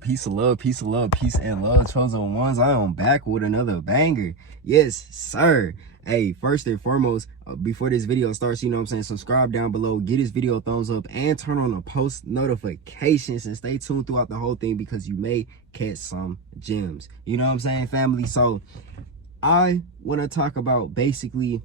Peace of love, peace of love, peace and love, chosen ones. I am back with another banger. Yes, sir. Hey, first and foremost, before this video starts, you know what I'm saying, subscribe down below, get this video a thumbs up, and turn on the post notifications, and stay tuned throughout the whole thing because you may catch some gems. You know what I'm saying, family? So I want to talk about basically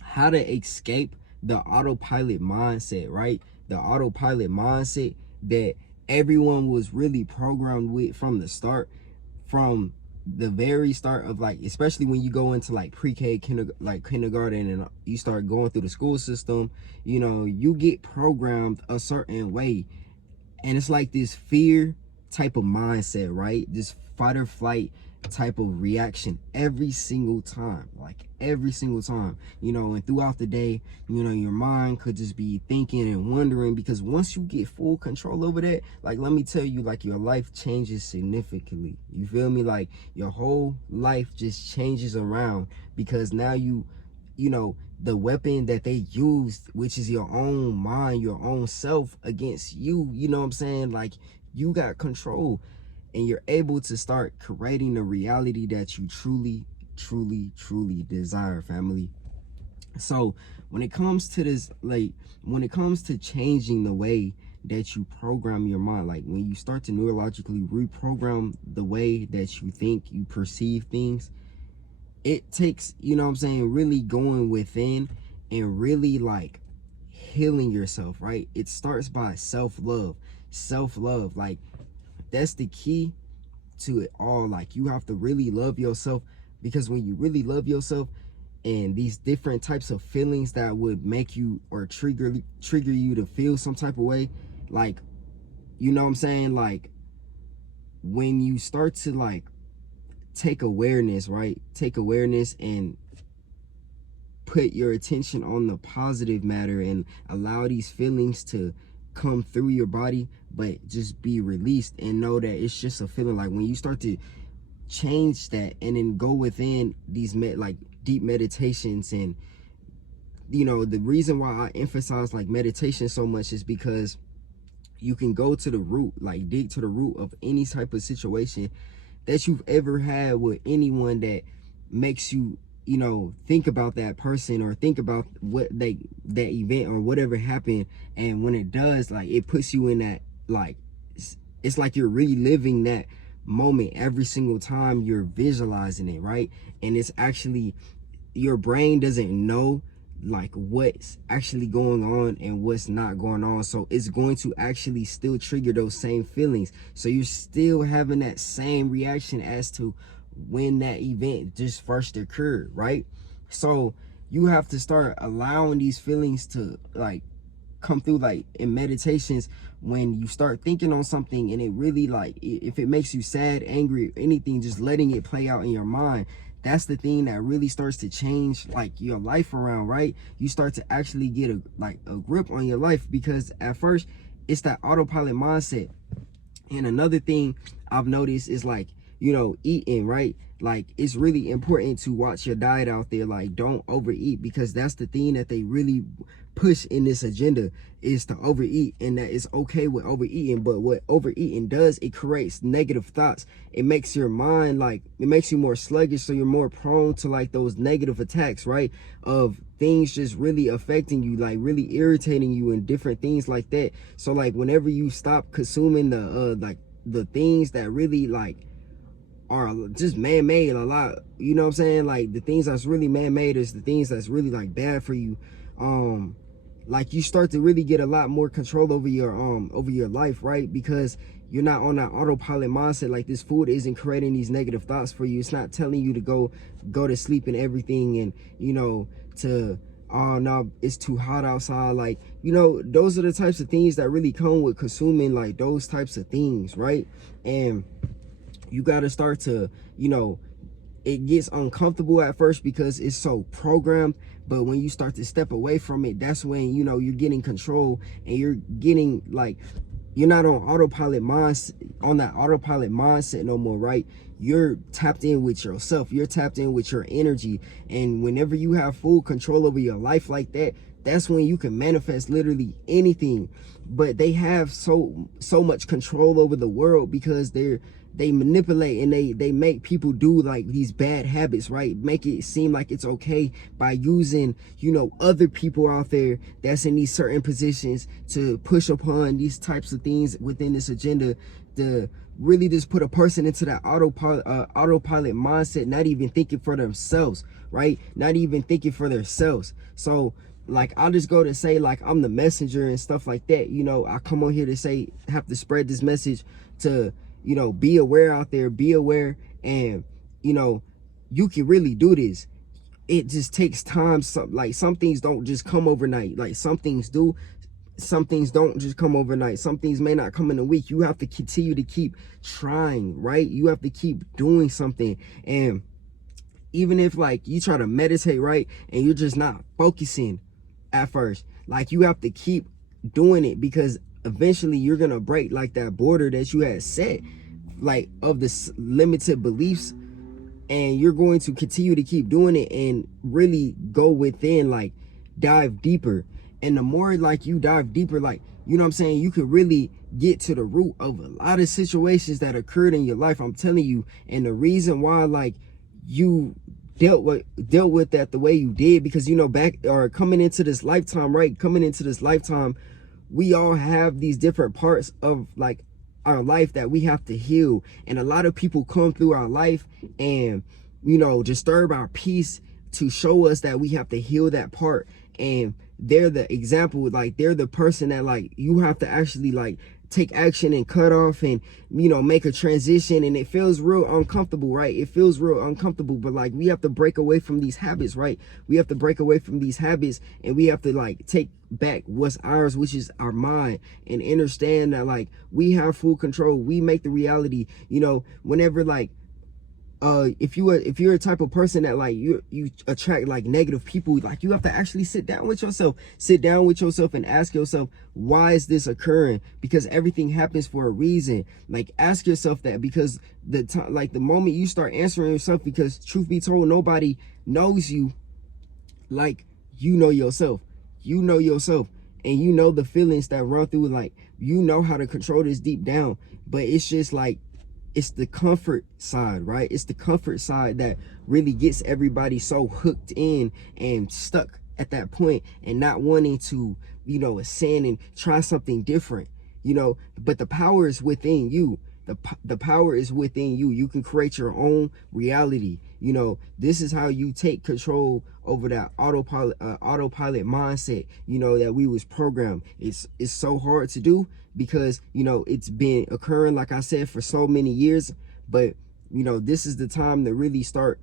how to escape the autopilot mindset, right? The autopilot mindset that everyone was really programmed with from the start, from the very start of, like, especially when you go into like pre-K, kindergarten, and you start going through the school system, you know, you get programmed a certain way, and it's like this fear type of mindset, right? This fight or flight type of reaction every single time, like every single time, you know. And throughout the day, you know, your mind could just be thinking and wondering, because once you get full control over that, like, let me tell you, like, your life changes significantly. You feel me? Like, your whole life just changes around, because now you know, the weapon that they used, which is your own mind, your own self against you, you know what I'm saying? Like, you got control, and you're able to start creating the reality that you truly desire, family. So when it comes to this, like, when it comes to changing the way that you program your mind, like when you start to neurologically reprogram the way that you think, you perceive things, it takes, you know what I'm saying, really going within and really like healing yourself, right? It starts by self-love. Like, that's the key to it all. Like, you have to really love yourself, because when you really love yourself, and these different types of feelings that would make you or trigger you to feel some type of way, like, you know what I'm saying, like, when you start to like take awareness, right? Take awareness and put your attention on the positive matter and allow these feelings to come through your body, but just be released, and know that it's just a feeling. Like, when you start to change that and then go within these like deep meditations, and, you know, the reason why I emphasize like meditation so much is because you can go to the root, like dig to the root of any type of situation that you've ever had with anyone that makes you, you know, think about that person or think about what that event or whatever happened. And when it does, like, it puts you in that, like, it's like you're reliving that moment every single time you're visualizing it, right? And it's actually, your brain doesn't know like what's actually going on and what's not going on, so it's going to actually still trigger those same feelings, so you're still having that same reaction as to when that event just first occurred, right? So you have to start allowing these feelings to like come through, like in meditations. When you start thinking on something and it really, like, if it makes you sad, angry, or anything, just letting it play out in your mind, that's the thing that really starts to change like your life around, right? You start to actually get a grip on your life, because at first it's that autopilot mindset. And another thing I've noticed is, like, you know, eating, right? Like, it's really important to watch your diet out there. Like, don't overeat, because that's the thing that they really push in this agenda, is to overeat, and that it's okay with overeating. But what overeating does, it creates negative thoughts. It makes your mind, like, it makes you more sluggish, so you're more prone to like those negative attacks, right? Of things just really affecting you, like really irritating you and different things like that. So like, whenever you stop consuming the like the things that really like are just man-made a lot, you know what I'm saying, like the things that's really man-made is the things that's really like bad for you, like, you start to really get a lot more control over your life, right? Because you're not on that autopilot mindset. Like, this food isn't creating these negative thoughts for you. It's not telling you to go to sleep and everything, and, you know, to, oh no, it's too hot outside. Like, you know, those are the types of things that really come with consuming like those types of things, right? And you got to start to, you know, it gets uncomfortable at first because it's so programmed, but when you start to step away from it, that's when, you know, you're getting control, and you're getting like, you're not on autopilot that autopilot mindset no more, right? You're tapped in with yourself, you're tapped in with your energy. And whenever you have full control over your life like that, that's when you can manifest literally anything. But they have so much control over the world because they manipulate and they make people do like these bad habits, right? Make it seem like it's okay by using, you know, other people out there that's in these certain positions to push upon these types of things within this agenda, to really just put a person into that autopilot mindset, not even thinking for themselves, right? Not even thinking for themselves. So like, I'll just go to say like I'm the messenger and stuff like that. You know, I come on here to say, have to spread this message to, you know, be aware out there, be aware. And, you know, you can really do this. It just takes time. Some things don't just come overnight. Like some things do. Some things don't just come overnight. Some things may not come in a week. You have to continue to keep trying, right? You have to keep doing something. And even if like you try to meditate, right, and you're just not focusing at first, like you have to keep doing it, because eventually you're gonna break like that border that you had set, like of the limited beliefs, and you're going to continue to keep doing it and really go within, like dive deeper. And the more like you dive deeper, like, you know what I'm saying, you could really get to the root of a lot of situations that occurred in your life, I'm telling you. And the reason why like you dealt with that the way you did, because, you know, back or coming into this lifetime, right, coming into this lifetime, we all have these different parts of like our life that we have to heal. And a lot of people come through our life and, you know, disturb our peace to show us that we have to heal that part. And they're the example, like they're the person that like you have to actually like take action and cut off and, you know, make a transition. And it feels real uncomfortable, right? It feels real uncomfortable, but like we have to break away from these habits, right? We have to break away from these habits, and we have to like take back what's ours, which is our mind, and understand that like we have full control. We make the reality. You know, whenever like if you're a type of person that like you attract like negative people, like you have to actually sit down with yourself and ask yourself, why is this occurring? Because everything happens for a reason. Like ask yourself that, because the moment you start answering yourself, because truth be told, nobody knows you like you know yourself. You know yourself, and you know the feelings that run through, like you know how to control this deep down. But it's just like, it's the comfort side, right? It's the comfort side that really gets everybody so hooked in and stuck at that point and not wanting to, you know, ascend and try something different, you know. But the power is within you. The power is within you. You can create your own reality. You know, this is how you take control over that autopilot mindset, you know, that we was programmed. It's so hard to do because, you know, it's been occurring, like I said, for so many years. But, you know, this is the time to really start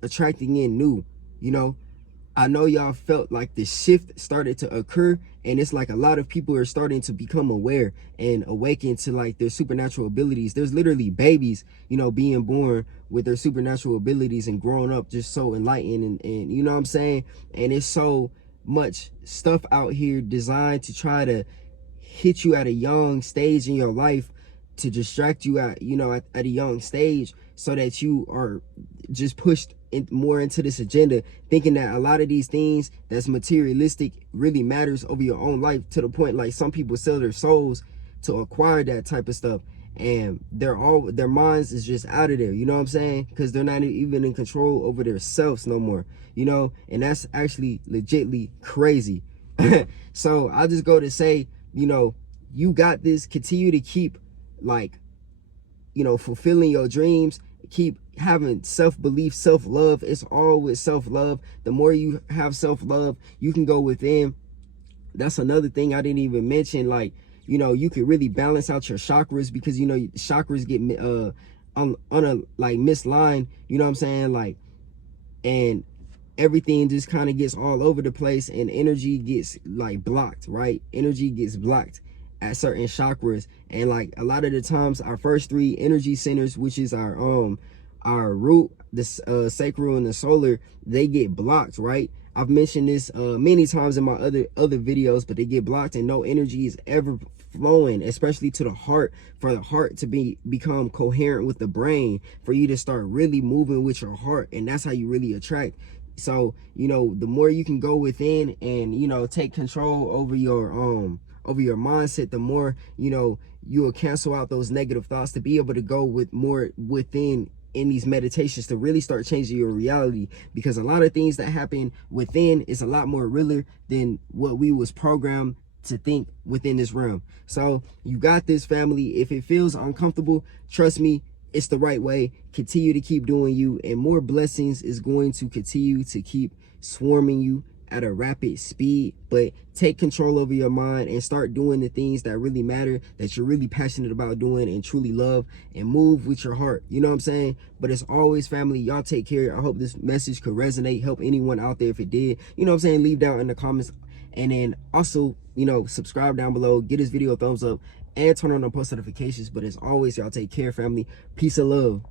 attracting in new, you know. I know y'all felt like the shift started to occur, and it's like a lot of people are starting to become aware and awaken to like their supernatural abilities. There's literally babies, you know, being born with their supernatural abilities and growing up just so enlightened, and you know what I'm saying? And it's so much stuff out here designed to try to hit you at a young stage in your life, to distract you at, you know, at a young stage, so that you are just pushed more into this agenda, thinking that a lot of these things that's materialistic really matters over your own life, to the point like some people sell their souls to acquire that type of stuff, and their minds is just out of there, you know what I'm saying? Because they're not even in control over their selves no more, you know. And that's actually legitly crazy. So I just go to say, you know, you got this. Continue to keep like, you know, fulfilling your dreams. Keep having self-belief, self-love. It's all with self-love. The more you have self-love, you can go within. That's another thing I didn't even mention. Like, you know, you can really balance out your chakras, because, you know, chakras get on a like misaligned, you know what I'm saying? Like, and everything just kind of gets all over the place, and energy gets like blocked, right? Energy gets blocked at certain chakras. And like a lot of the times, our first three energy centers, which is our root, the sacral, and the solar, they get blocked, right? I've mentioned this many times in my other videos, but they get blocked, and no energy is ever flowing, especially to the heart, for the heart to become coherent with the brain, for you to start really moving with your heart. And that's how you really attract So, you know, the more you can go within and, you know, take control over your mindset, the more, you know, you will cancel out those negative thoughts to be able to go with more within in these meditations to really start changing your reality, because a lot of things that happen within is a lot more realer than what we was programmed to think within this realm. So you got this, family. If it feels uncomfortable, trust me, it's the right way. Continue to keep doing you, and more blessings is going to continue to keep swarming you at a rapid speed. But take control over your mind and start doing the things that really matter, that you're really passionate about doing and truly love, and move with your heart. You know what I'm saying? But as always, family, y'all take care. I hope this message could resonate, help anyone out there. If it did, you know what I'm saying, leave down in the comments. And then also, you know, subscribe down below, get this video a thumbs up, and turn on the post notifications. But as always, y'all take care, family. Peace and love.